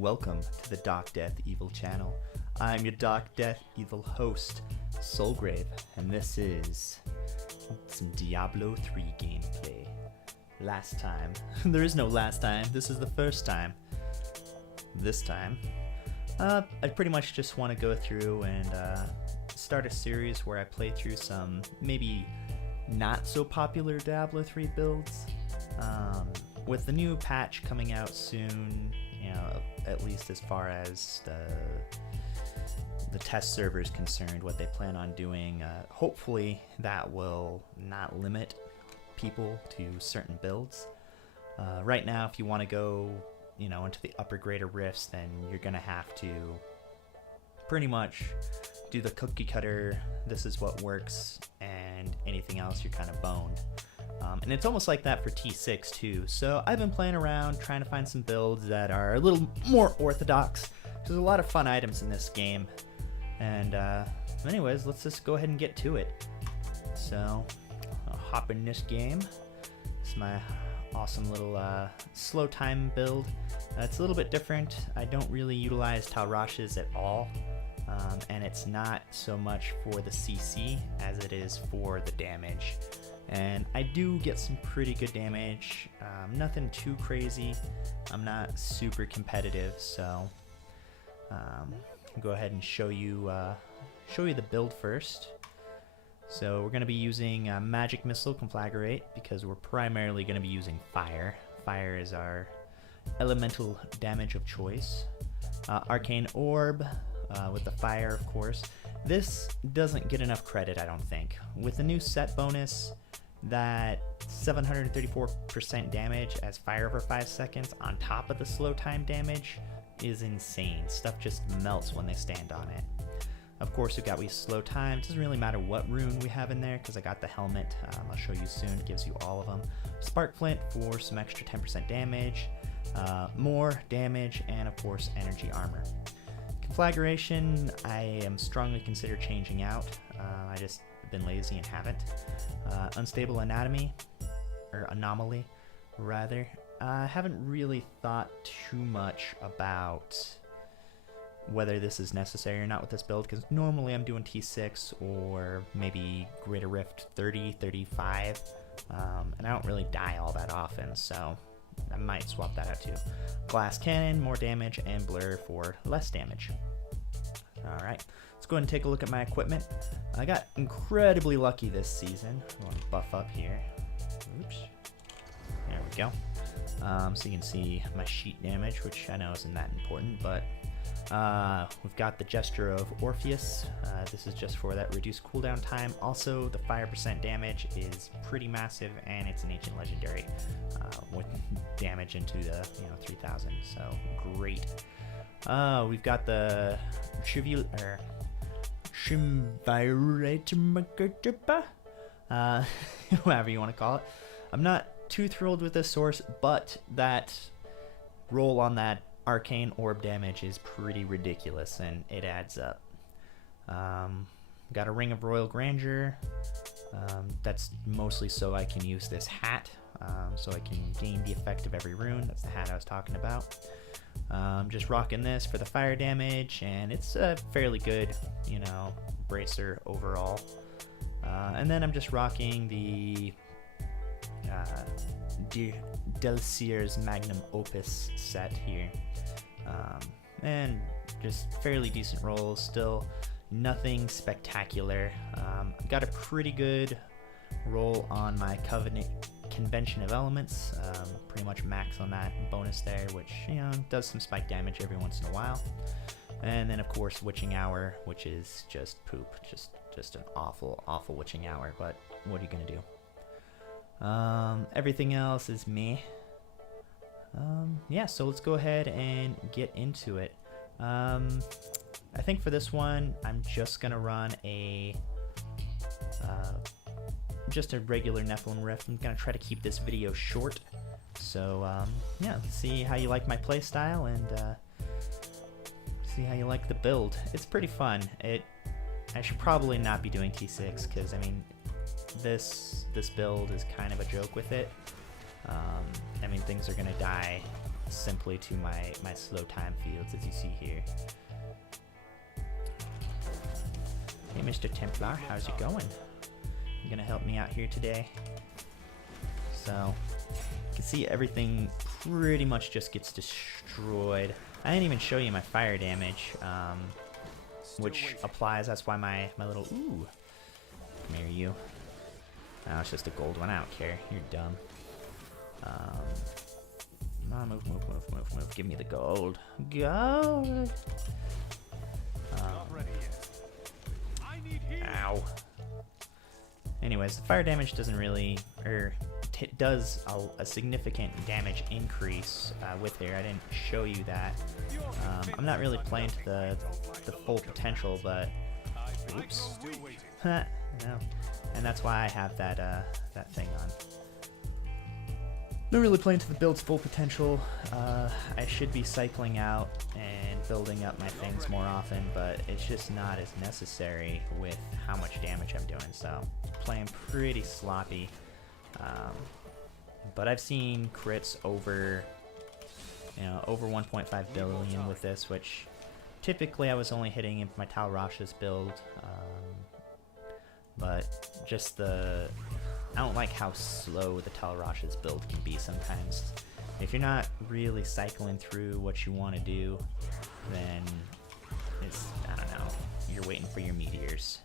and welcome to the Doc Death Evil channel. I'm your Doc Death Evil host, Soulgrave, and this is some Diablo 3 gameplay. Last time, there is no last time, this is the first time. This time, I pretty much just want to go through and start a series where I play through some maybe not so popular Diablo 3 builds. With the new patch coming out soon, you know, at least as far as the test server is concerned, what they plan on doing, hopefully that will not limit people to certain builds. Right now, if you want to go, you know, into the upper grade of rifts, then you're gonna have to pretty much do the cookie cutter, this is what works, and anything else you're kind of boned. And it's almost like that for T6 too. So I've been playing around trying to find some builds that are a little more orthodox. There's a lot of fun items in this game. And anyways, let's just go ahead and get to it. So I'll hop in this game. This is my awesome little slow time build. It's a little bit different. I don't really utilize Talrashes at all. And it's not so much for the CC as it is for the damage. And I do get some pretty good damage, nothing too crazy. I'm not super competitive, so I'll go ahead and show you the build first. So we're going to be using Magic Missile Conflagrate because we're primarily going to be using fire. Fire is our elemental damage of choice. Arcane Orb with the fire, of course. This doesn't get enough credit, I don't think. With the new set bonus, that 734% damage as fire over 5 seconds on top of the slow time damage is insane. Stuff just melts when they stand on it. Of course, we slow time. It doesn't really matter what rune we have in there because I got the helmet. I'll show you soon. It gives you all of them. Spark Flint for some extra 10% damage, more damage, and of course energy armor. Conflagration, I am strongly consider changing out. I just been lazy and haven't. Unstable Anatomy, or Anomaly, rather. I haven't really thought too much about whether this is necessary or not with this build, because normally I'm doing T6 or maybe Greater Rift 30, 35, and I don't really die all that often, so I might swap that out too. Glass Cannon, more damage, and Blur for less damage. Alright, let's go ahead and take a look at my equipment. I got incredibly lucky this season. I'm going to buff up here. Oops. There we go. So you can see my sheet damage, which I know isn't that important, but we've got the Gesture of Orpheus. This is just for that reduced cooldown time. Also, the fire percent damage is pretty massive, and it's an ancient legendary with damage into the 3000. So great. We've got the whatever you want to call it. I'm not too thrilled with this source, but that roll on that arcane orb damage is pretty ridiculous, and it adds up. Got a Ring of Royal Grandeur. That's mostly so I can use this hat, so I can gain the effect of every rune. That's the hat I was talking about. Just rocking this for the fire damage, and it's a fairly good, bracer overall. And then I'm just rocking the Delcier's Magnum Opus set here. And just fairly decent rolls, still nothing spectacular. Got a pretty good roll on my Convention of Elements, pretty much max on that bonus there, which does some spike damage every once in a while. And then of course Witching Hour, which is just poop, just an awful Witching Hour, but what are you gonna do? Everything else is me. Yeah, so let's go ahead and get into it. I think for this one, I'm just gonna run just a regular Nephilim Rift. I'm gonna try to keep this video short. So yeah, see how you like my playstyle and see how you like the build. It's pretty fun. I should probably not be doing T6 because I mean this build is kind of a joke with it. I mean things are gonna die simply to my slow time fields, as you see here. Hey, Mr. Templar, how's it going? You gonna help me out here today? So, you can see everything pretty much just gets destroyed. I didn't even show you my fire damage, which applies. That's why my little, ooh, come here, you. No, it's just a gold one. I don't care. You're dumb. Move. Give me the gold. Gold. Ow. Anyways, the fire damage doesn't really, it does a significant damage increase with here. I didn't show you that. I'm not really playing to the full potential, but oops. No. And that's why I have that that thing on. Not really playing to the build's full potential. I should be cycling out and building up my things more often, but it's just not as necessary with how much damage I'm doing. So playing pretty sloppy. But I've seen crits over, over 1.5 billion with this, which typically I was only hitting in my Tal Rasha's build. But just I don't like how slow the Tal Rasha's build can be sometimes. If you're not really cycling through what you want to do, then it's, I don't know, you're waiting for your meteors.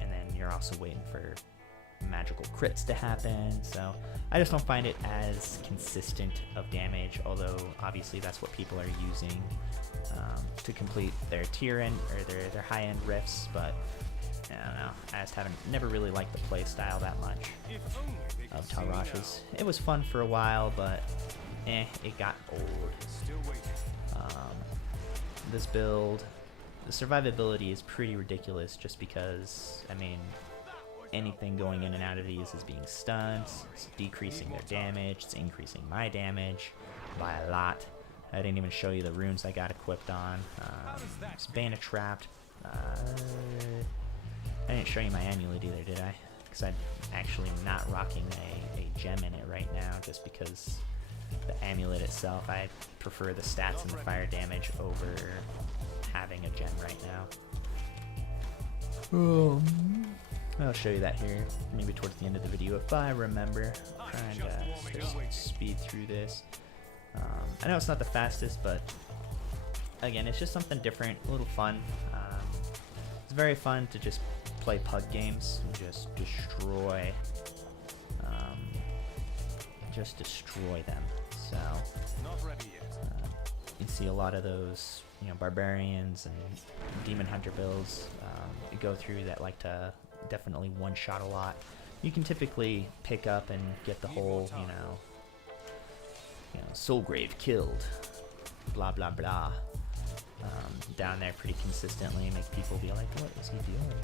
And then you're also waiting for magical crits to happen, so I just don't find it as consistent of damage, although obviously that's what people are using to complete their tier end or their high-end rifts, but I don't know, I just never really liked the play style that much of Tal Rasha's. It was fun for a while, but it got old. This build, the survivability is pretty ridiculous just because, I mean, anything going in and out of these is being stunned, it's decreasing their damage, it's increasing my damage by a lot. I didn't even show you the runes I got equipped on. It's Bana Trapped. I didn't show you my amulet either, did I? Because I'm actually not rocking a gem in it right now, just because the amulet itself, I prefer the stats and the fire damage over having a gem right now. I'll show you that here, maybe towards the end of the video if I remember. Trying to just speed through this. I know it's not the fastest, but again, it's just something different, a little fun. It's very fun to just play pug games and just destroy them. So you can see a lot of those, barbarians and demon hunter builds go through that like to definitely one-shot a lot. You can typically pick up and get the whole, Soulgrave killed, blah blah blah, down there pretty consistently, make people be like, what is he doing?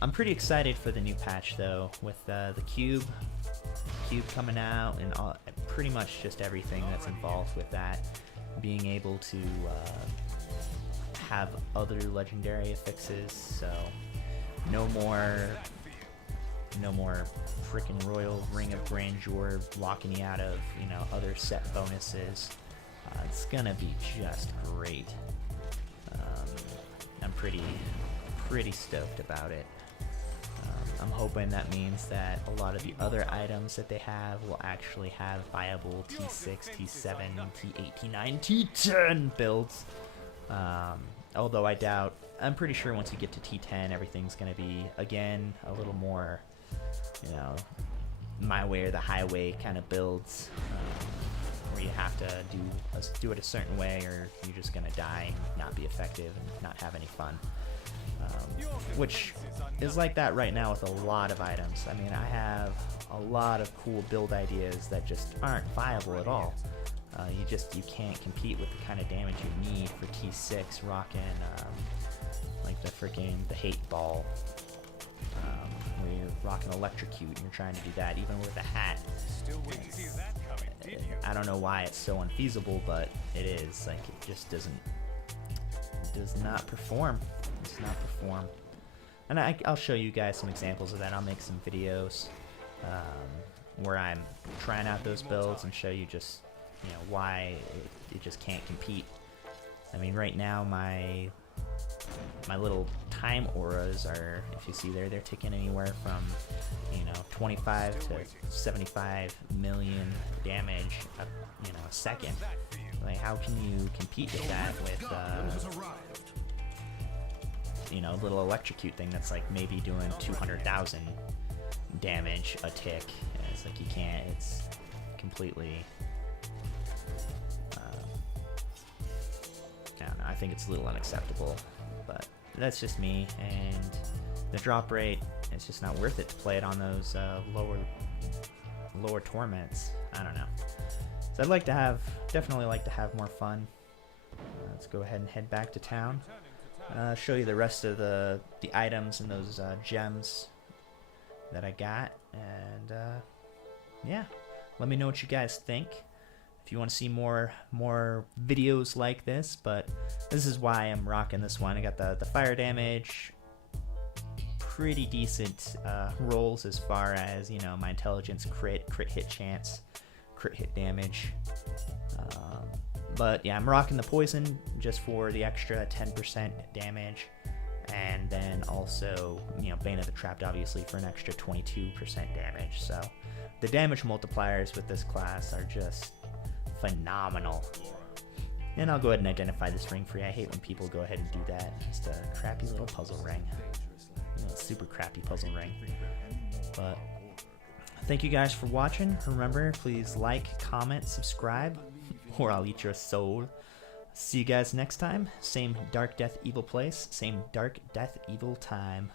I'm pretty excited for the new patch though, with the cube coming out and pretty much just everything that's involved with that, being able to have other legendary affixes. So no more freaking Royal Ring of Grandeur locking you out of other set bonuses. It's gonna be just great. I'm pretty stoked about it. I'm hoping that means that a lot of the other items that they have will actually have viable T6, T7, T8, T9, T10 builds. Although I doubt, I'm pretty sure once you get to T10, everything's going to be, again, a little more, my way or the highway kind of builds, where you have to do it a certain way or you're just going to die, not be effective, and not have any fun. Which is like that right now with a lot of items. I mean, I have a lot of cool build ideas that just aren't viable at all. You can't compete with the kind of damage you need for T6 rocking like the hate ball, where you're rocking electrocute and you're trying to do that even with a hat. I don't know why it's so unfeasible, but it is. Like, it just does not perform. Does not perform. And I'll show you guys some examples of that. I'll make some videos where I'm trying out those builds and show you just, you know, why it just can't compete. I mean, right now my little time auras are, if you see there, they're ticking anywhere from, you know, 25 to 75 million damage a, you know, a second. Like, how can you compete with that with you know, little electrocute thing that's like maybe doing 200,000 damage a tick? And it's like, you can't. It's completely I don't know, I think it's a little unacceptable, but that's just me. And the drop rate, it's just not worth it to play it on those lower torments. I don't know. So I'd like to have, definitely like to have more fun. Let's go ahead and head back to town. Show you the rest of the items and those gems that I got. And yeah, let me know what you guys think. If you want to see more videos like this, but this is why I'm rocking this one. I got the fire damage, pretty decent rolls as far as, you know, my intelligence, crit hit chance, crit hit damage. But yeah, I'm rocking the poison just for the extra 10% damage, and then also, you know, Bane of the Trapped obviously for an extra 22% damage. So the damage multipliers with this class are just phenomenal. And I'll go ahead and identify this ring for you. I hate when people go ahead and do that. Just a crappy little puzzle ring. You know, super crappy puzzle ring. But thank you guys for watching. Remember, please like, comment, subscribe, or I'll eat your soul. See you guys next time. Same dark, death, evil place. Same dark, death, evil time.